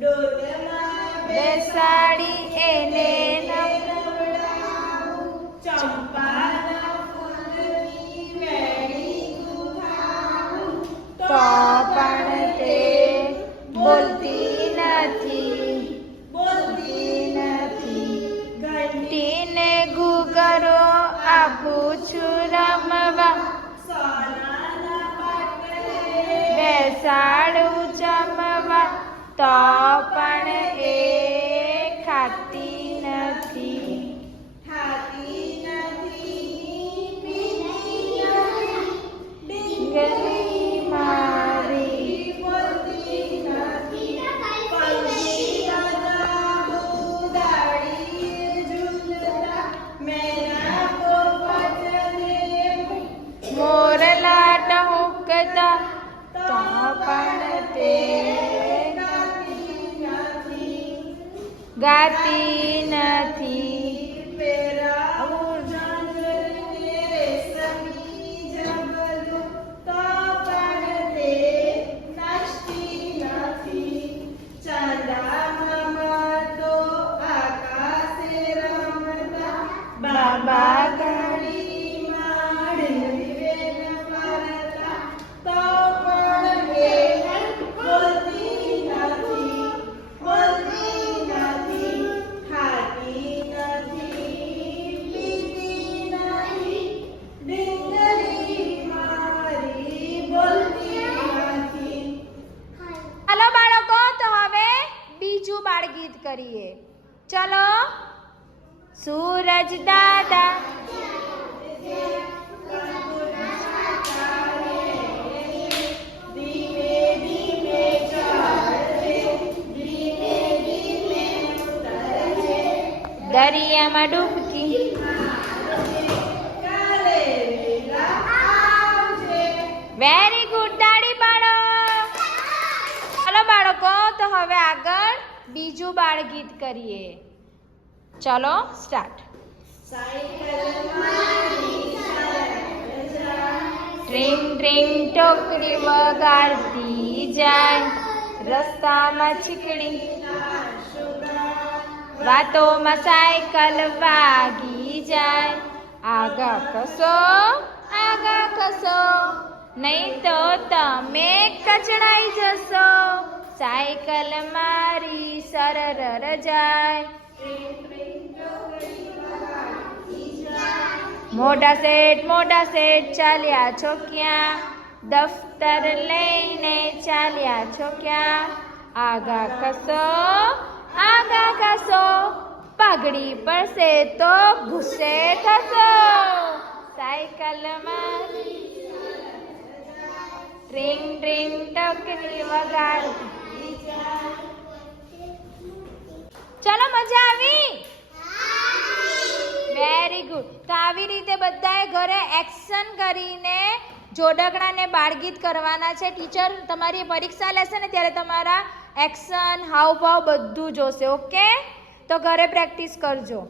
ડોલમાં બેસાડી એને નવડાવું, ચંપાના ફૂલની વેણી ગુંથાવું, તો પણ તે બોલતી નથી, બોલતી નથી. ઘંટી ઘંટીને ઘૂઘરો આપું છું રમવા, સોનાના પાટલે બેસાડું જમવા, તો પણ એ ખાતી નથી. ખાતી નથી, પીતી નથી, ડીંગલી મારી બોલતી નથી, પંખી બદામું દાડી ઝૂલતા, મેના પોપટને મોરલા ટહુકતા, તો પણ તે ગાતી નથી. પહેરાવું ઝાંઝરને રેશમી ઝબલું, તો પણ તે નાચતી નથી. ચાંદા મામા તો આકાશે રમતા, બાબા ગાડીમાં રેલવેને ફરતા, તો પણ એ બોલતી નથી, બોલતી નથી, ખાતી નથી, પીતી નથી, ડીંગલી મારી બોલતી નથી. ચાલો બાળકો, તો હવે બીજું બાળગીત કરીએ. ચલો. સૂરજ દાદા ધીમે ધીમે ચાલશે, ધીમે ધીમે ઉતરશે, દરિયામાં ડૂબકી, કાલે વેલા આવશે. વેરી ગુડ, તાળી પાડો. ચલો બાળકો, તો હવે આગળ બીજું બાળગીત કરીએ. ચલો સ્ટાર્ટ. સાયકલ મારી ટ્રીંગ ટ્રીંગ ટોકરી વગાડતી જાય, રસ્તામાં છીકડી, વાતોમાં સાયકલ વાગી જાય. આગા કસો, નહીં તો તમે કચડાઈ જશો. સાયકલ મારી સરર જાય. મોઢા શેઠ ચાલ્યા છો ક્યાં? દફતર લઈને ચાલ્યા છો ક્યાં? આગા કસો, પગડી પડશે તો ગુસ્સે થશો. સાયકલ મારી ટ્રીંગ ટ્રીંગ ટકરી વગાડતી જાય. ચલો, મજા આવી? Very good. તો આવી રીતે બધાએ ઘરે એક્શન કરીને જોડકણાને બાળગીત કરવાના છે. ટીચર તમારી પરીક્ષા લેશે ને ત્યારે તમારા એક્શન, હાવભાવ બધું જોશે. ઓકે? તો ઘરે પ્રેક્ટિસ કરજો.